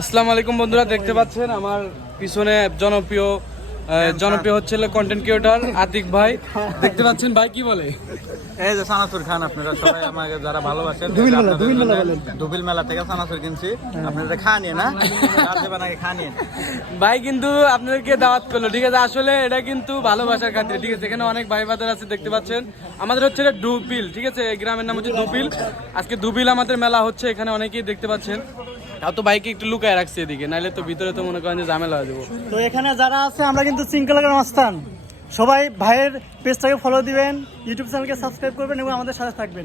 আসসালামু আলাইকুম বন্ধুরা দেখতে পাচ্ছেন আমার পিছনে জনপ্রিয় জনপ্রিয় হচ্ছে কন্টেন্ট ক্রিয়েটর আতিক ভাই। দেখতে পাচ্ছেন ভাই কি বলে? এই যে সানাসুর খান আপনারা সবাই আমাকে যারা ভালোবাসেন দুবিল মেলা, দুবিল মেলা বলেন। দুবিল মেলা থেকে সানাসুর কিনছি। আপনারা খা নিয়ে না আগে ভাই কিন্তু আপনাদেরকে দাওয়াত করল ঠিক আছে? আসলে এটা কিন্তু ভালোবাসার খাতিরে ঠিক আছে? এখানে অনেক ভাই বাজার আছে দেখতে পাচ্ছেন? আমাদের হচ্ছে এটা ডুপিল ঠিক আছে? এই গ্রামের নাম হচ্ছে ডুপিল আজকে দুবিল আমাদের মেলা হচ্ছে এখানে অনেকেই দেখতে পাচ্ছেন। তাও তো বাইকে একটু লুকায় রাখছে এদিকে নাইলে তো ভিতরে তো মনে করেন যে ঝামেলা হয়ে যাব। তো এখানে যারা আছে আমরা কিন্তু শৃঙ্খলার মাস্তান। সবাই ভাইয়ের পেজটাকে ফলো দিবেন ইউটিউব চ্যানেলকে সাবস্ক্রাইব করবেন এবং আমাদের সাথে থাকবেন।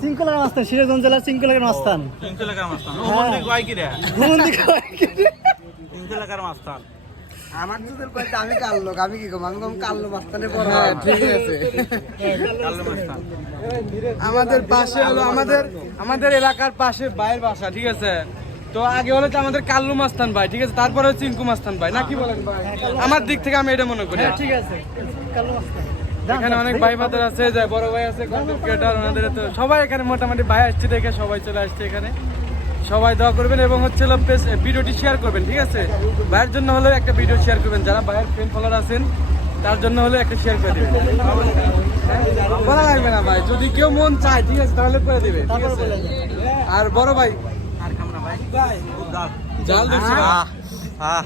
শৃঙ্খলার মাস্তান সিরাজগঞ্জ জেলার শৃঙ্খলার মাস্তান। তিনশো মাস্তান। ও মন্দির কয় কি রে। ভ্রমণ দিকে তিনশো টাকার মাস্তান। আমার আমি কাল লোক আমি কি কম আমি কম কাল্লো মাস্তানে বড় হ্যাঁ ঠিক আছে। মাস্তান। আমাদের পাশে হলো আমাদের আমাদের এলাকার পাশে ভাইয়ের বাসা ঠিক আছে? তো আগে হলো আমাদের কাল্লু মাস্তান ভাই ঠিক আছে? তারপরে হচ্ছে ইনকু মাস্তান ভাই। না কি বলেন ভাই? আমার দিক থেকে আমি এটা মনে করি। হ্যাঁ ঠিক আছে। মাস্তান। এখানে অনেক ভাই বাদের আছে যে বড় ভাই আছে কন্টেন্ট ক্রিয়েটর ওনাদের তো সবাই এখানে মোটামুটি ভাই আসছে দেখে সবাই চলে আসছে এখানে। সবাই দোয়া করবেন এবং হচ্ছে ভিডিওটি শেয়ার করবেন ঠিক আছে? ভাইয়ের জন্য হলো একটা ভিডিও শেয়ার করবেন। যারা ভাইয়ের ফ্রেন্ড ফলোয়ার আছেন তার জন্য হলে একটা শেয়ার করে দিবেন। হ্যাঁ? বলা লাগবে না ভাই যদি কেউ মন চায় ঠিক আছে তাহলে করে দিবে। আর বড় ভাই? জাল দেখছি। আহ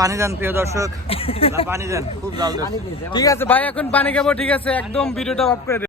পানি দেন প্রিয় দর্শক। পানি দেন খুব জাল ঠিক আছে ভাই এখন পানি খাব ঠিক আছে একদম ভিডিওটা অফ করে।